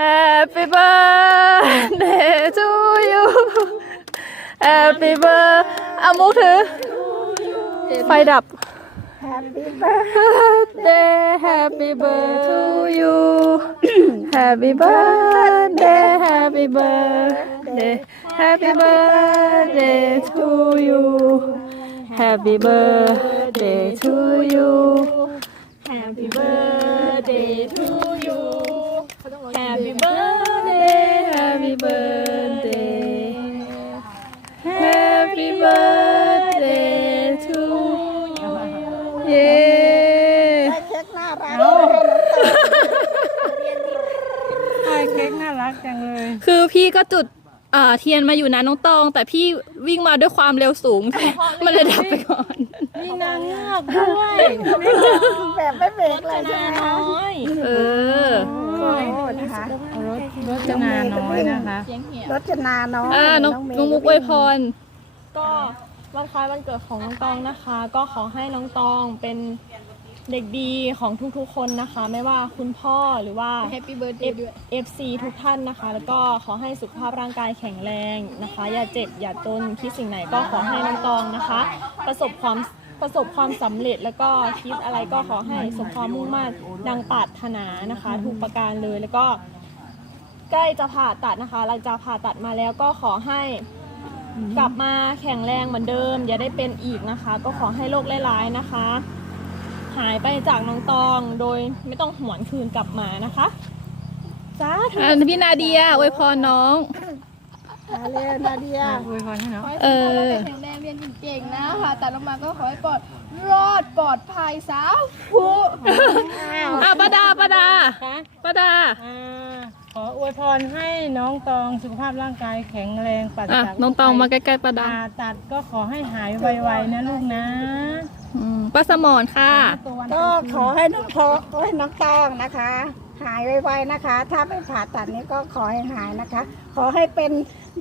Happy birthday to you Happy birthday เอามุกถือ ไฟดับ Happy birthday Happy birthday to you Happy birthday Happy birthday Happy birthday to you Happy birthday to you Happy birthday to you Happy birthday Happy birthday Happy birthday to you เย้ เค้กน่ารักใช่เค้กน่ารักจังเลย คือพี่ก็จุดเอ่อเทียนมาอยู่นะน้องตอง แต่พี่วิ่งมาด้วยความเร็วสูง มันเลยดับไปก่อน มีนางเงือกด้วยแบบไม่เบรกเลยใช่ไหมคะ เออ โอ้ นะคะรถรถจนาน้อยนะคะรจนาน้อยอ่าน้องเย์น้องมุกอวยพร ก็วันคล้ายวันเกิดของน้องตองนะคะ ก็ขอให้น้องตองเป็นเด็กดีของทุกๆคนนะคะ ไม่ว่าคุณพ่อหรือว่า Happy birthday ด้วย FC ทุกท่านนะคะ แล้วก็ขอให้สุขภาพร่างกายแข็งแรงนะคะ อย่าเจ็บอย่าจนคิดสิ่งไหนก็ขอให้น้องตองนะคะ ประสบความ ประสบความสำเร็จแล้วก็คิดอะไรก็ขอให้สมความมุ่งมั่นดังปรารถนานะคะ ทุกประการเลยแล้วก็ ใกล้จะผ่าตัดนะคะหลังจากผ่าตัดมาแล้วก็ขอให้กลับมาแข็งแรงเหมือนเดิม อย่าได้เป็นอีกนะคะ ก็ขอให้โรคร้ายๆนะคะ หายไปจากน้องตองโดยไม่ต้องหวนคืนกลับมานะคะจ้าธุอ่าพี่นาเดียอวยพรน้อง มาเร็วนาเดียอวยพรให้เนาะขอให้เอสุขอภาพแข็งแรง เรียนเก่งๆนะค่ะแต่ลงมาก็ขอให้ปลอดรอดปลอดภัยสาวผู้อะป้าดาป้าดาคะป้าดาอ่าขออวยพรให้น้องตองสุขภาพร่างกายแข็งแรงปราศอะจากน้องตองมาใกล้ๆป้าดาผ่าตัดก็ขอให้หายไวๆนะลูกนะอืมป้าสมอนค่ะ ตัววันก็ขอให้น้องพอขอให้น้องตองนะคะ หายไวๆนะคะ ถ้าไม่ผ่าตัดนี้ก็ขอให้หายนะคะ ขอให้เป็น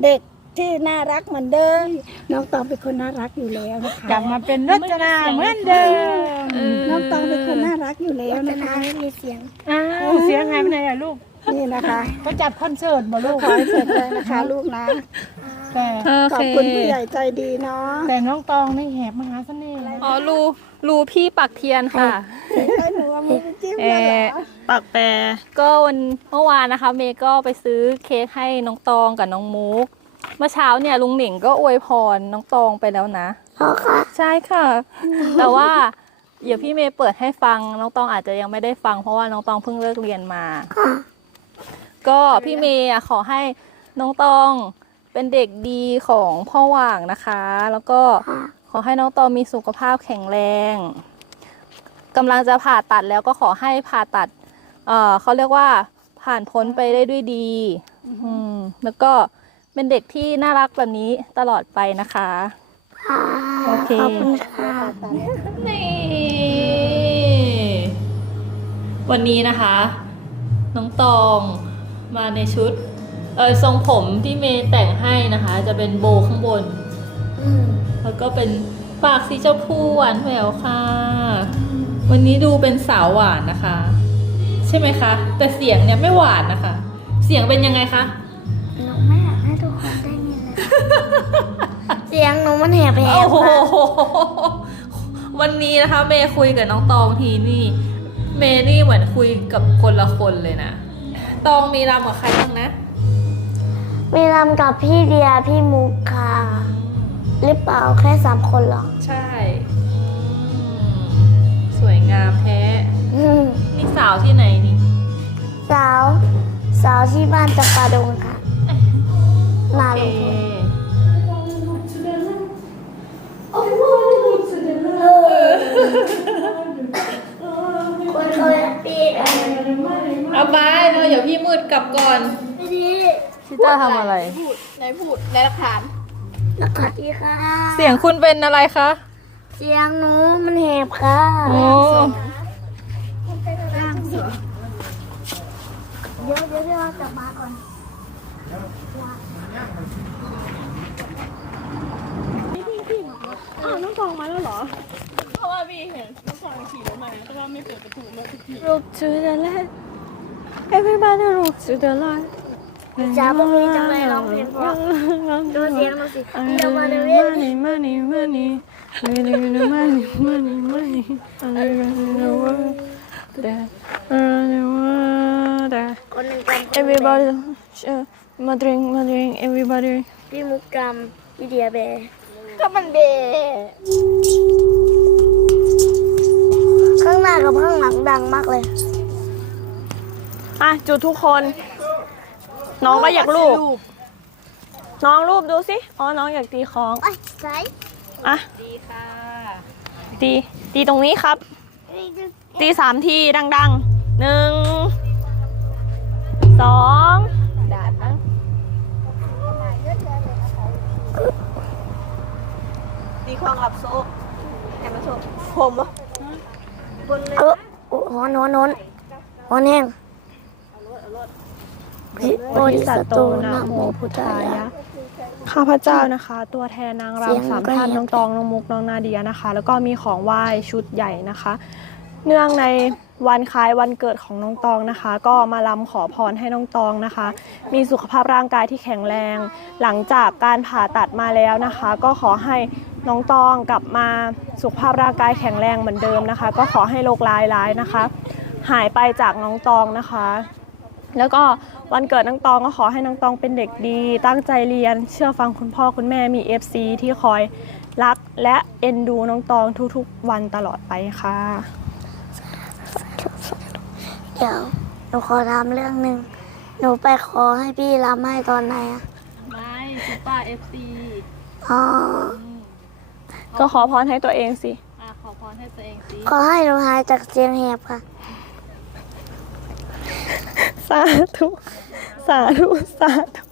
เด็ก ที่น่ารักเหมือนเดิมน้องตองเป็นคนน่ารักอยู่แล้วนะคะกลับมาเป็นรจนาเหมือนเดิมเออน้องตองเป็นคนน่ารักอยู่แล้วนะคะมีเสียงอ้าวเสียงหายไปไหนอะลูกนี่นะคะก็จัดคอนเสิร์ตบ่ลูกขอให้เสร็จเลยนะคะ ลูกนะแต่โอขอบเคคุณผู้ใหญ่ใจดีเนาะแต่น้องตองนี่แหบมหาเสน่ห์เลยอ๋อรูรูพี่ปักเทียนค่ะให้หนูเอามือไปจิ้มเอเลยเหรออปักแปรก็วันเมื่อวานนะคะ เมย์ก็ไปซื้อเค้กให้น้องตองกับน้องมุก เมื่อเช้าเนี่ยลุงหนิงก็อวยพรน้องตองไปแล้วนะใช่ค่ะ แต่ว่าเดี๋ยวพี่เมย์เปิดให้ฟังน้องตองอาจจะยังไม่ได้ฟังเพราะว่าน้องตองเพิ่งเลิกเรียนมาก็พี่เมย์อะขอให้น้องตองเป็นเด็กดีของพ่อหว่างนะคะ แล้วก็ขอให้น้องตองมีสุขภาพแข็งแรงกำลังจะผ่าตัดแล้วก็ขอให้ผ่าตัด เอ่อเขาเรียกว่าผ่านพ้นไปได้ด้วยดี อืมแล้วก็ เป็นเด็กที่น่ารักแบบนี้ตลอดไปนะคะโอเคนี่วันนี้นะคะ น้องตองมาในชุดเออทรงผมที่เมย์แต่งให้นะคะ จะเป็นโบว์ข้างบนแล้วก็เป็นปากสีชมพูหวานแหววค่ะ วันนี้ดูเป็นสาวหวานนะคะ ใช่ไหมคะ แต่เสียงเนี่ยไม่หวานนะคะ เสียงเป็นยังไงคะ เลยเสียงหนูมันแหบแหโอ้บโหวันนี้นะคะ เมย์คุยกับน้องตองทีนี่ เมย์นี่เหมือนคุยกับคนละคนเลยนะ ตองมีรำกับใครบ้างนะ มีรำกับพี่เดียพี่มุกค่ะหรือเปล่าแค่สามคนเหรอ ใช่อืมสวยงามแท้อืมนี่สาวที่ไหนนี่ สาว สาวที่บ้านจำปาดงค่ะนาโอลเคง เอาไปเนาะเดี๋ยวพี่มืดกลับก่อนพี่ดีชิต้าทำอะไร พูดในพูดในหลักฐานสวัสดีค่ะ เสียงคุณเป็นอะไรคะเสียงหนูมันแหบค่ะโอ้เดี๋ยวเดี๋ยวเดี๋ยวกลับมาก่อนอ้าวน้องตองมาแล้วเหรอ เพราะว่าพี่เห็นน้องตองขี่รถมาแต่ว่าไม่เปิดประตูรถทุกที รูปชื่อนั่นแหละ Everybody look to the light จ้าพวกนี้จังเลยร้องเพลงเพราะดูเสียงดูสิเดี๋ยวมาเดี๋ยวเล่น money money money money money money money around the world that around the world That Everybody มา drink มา drink everybody พี่มุกจำพี่เดียเบย์ก็มันเบข้างหน้ากับข้างหลังดังมากเลย อะจุดทุกคน น้องก็อยากรูป น้องรูปดูสิ อ๋อ น้องอยากตีของโอ้ยใส่อะดีค่ะตีตีตรงนี้ครับ ตีสามทีดังๆหนึ่งสองดาดนะตีควางหลับโซ่แอบมาโชว์ผมอะเออโอ้โหนอนนอนนอนแห้ง โอดิสัตโตนะโมพุทธายะข้าพเจ้านะคะ ตัวแทนนางเสียงรำสามก็ท่านเห็นน้องตองน้องมุกน้องนาเดียนะคะ แล้วก็มีของไหว้ชุดใหญ่นะคะ เนื่องในวันคล้ายวันเกิดของน้องตองนะคะ ก็มาลำขอพรให้น้องตองนะคะ มีสุขภาพร่างกายที่แข็งแรง หลังจากการผ่าตัดมาแล้วนะคะ ก็ขอให้น้องตองกลับมาสุขภาพร่างกายแข็งแรงเหมือนเดิมนะคะ ก็ขอให้โรคร้ายร้ายนะคะ หายไปจากน้องตองนะคะ แล้วก็วันเกิดน้องตองก็ขอให้น้องตองเป็นเด็กดี ตั้งใจเรียนเชื่อฟังคุณพ่อคุณแม่มี FC ที่คอยรักและเอ็นดูน้องตองทุกๆวันตลอดไปค่ะ เดี๋ยวหนูขอถามเรื่องหนึ่งหนูไปขอให้พี่รำให้ตอนไหนอะไม่ซุปเปอร์เอฟซีอ๋อก็ขอพรให้ตัวเองสิ อะขอพรให้ตัวเองสิ ขอให้หนูหายจากเสียงแหบค่ะ สาธุ สาธุ สาธุ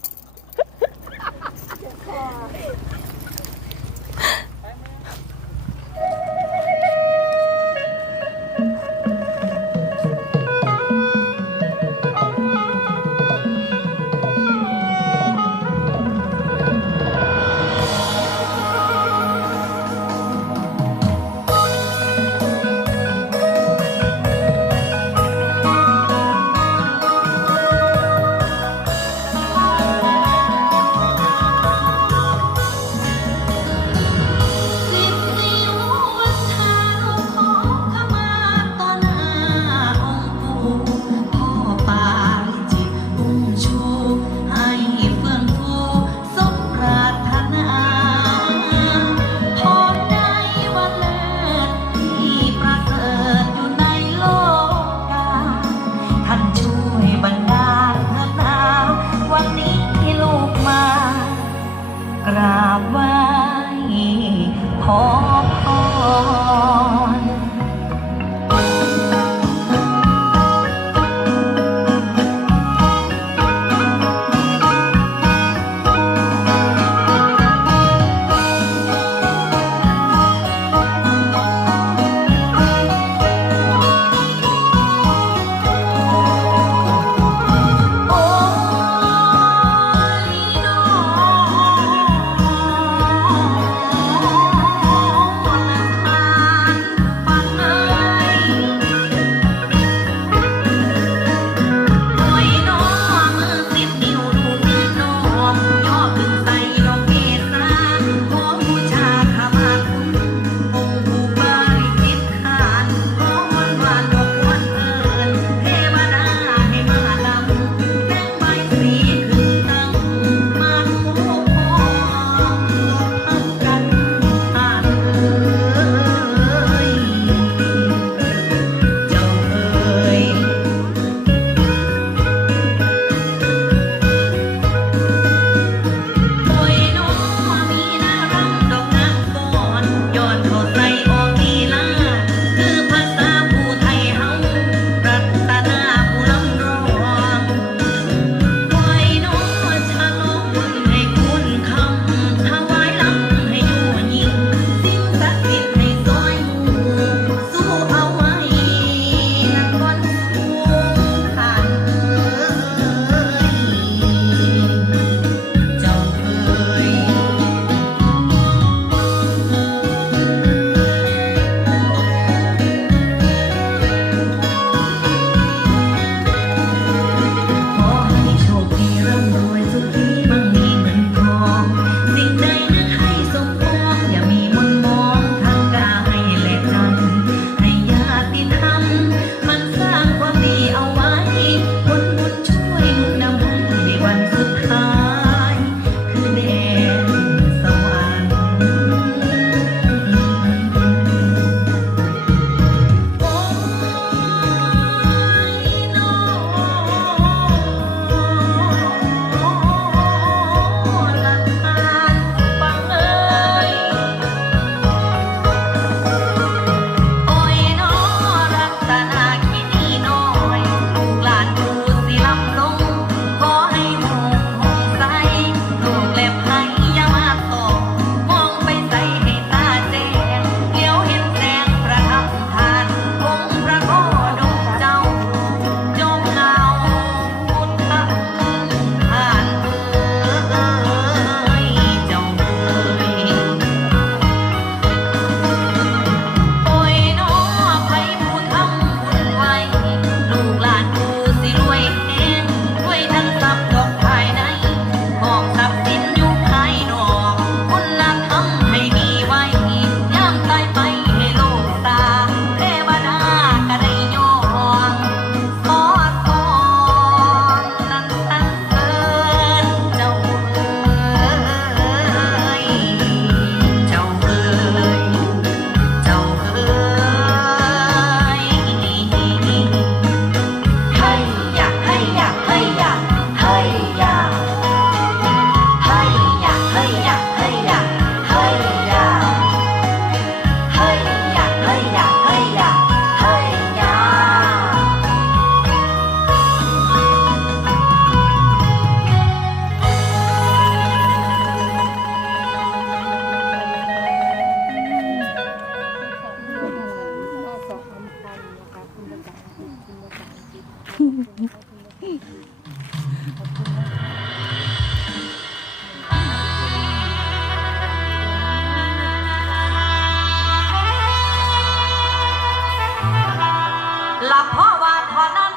หลับเพราะว่าท่านั้น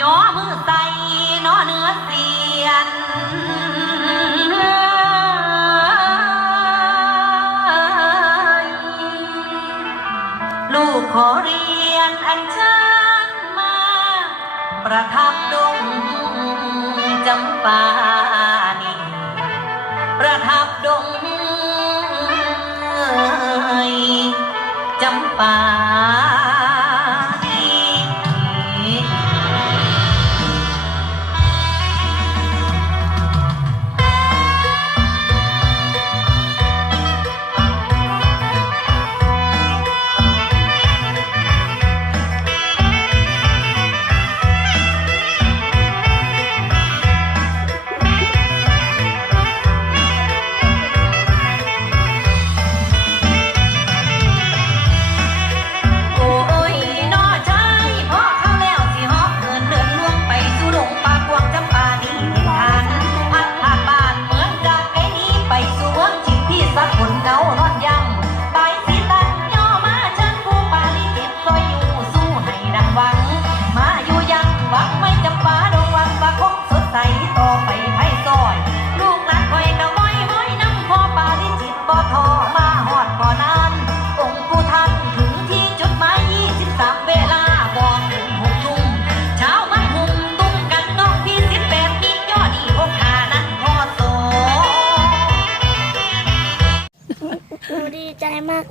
ย่อมือใส่นอเนื้อเสียนลูกขอเรียนอันชิญมา ประทับดงจำปานีประทับดงจ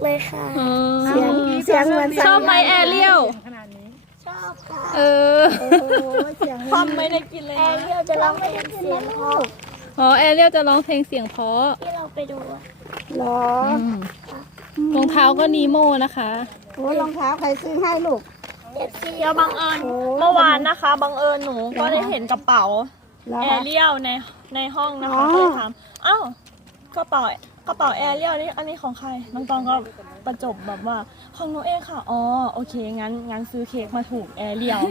เลยค่ะเสียงเสียงเหมือนชอบไหมแอเรียลชอบค่ะเออโอ้โหเสียงความไม่ได้กินเลยแอนะร์เรียลจะร้องเพลงเสียงเพราะอ๋อแอเรียลจะร้องเพลงเสียงเพราะที่เราไปดูอะเหรอรองเท้าก็นีโมนะคะ โอ้รองเท้าใครซื้อให้ลูก เอฟซีเดี๋ยวบังเอิญโอ้ เมื่อวานนะคะ บังเอิญหนูก็ได้เห็นกระเป๋า เหรอ แอคะร์เรียลในในห้องนะคะอ๋อ ก็เลยถามอ้าวกระเป๋า กระเป๋าแอร์เรียลนี่อันนี้ของใครน้องตองก็ประจบแบบว่าของหนูเองค่ะอ๋อโอเคงั้นงั้นซื้อเค้กมาถูกแอร์เรียล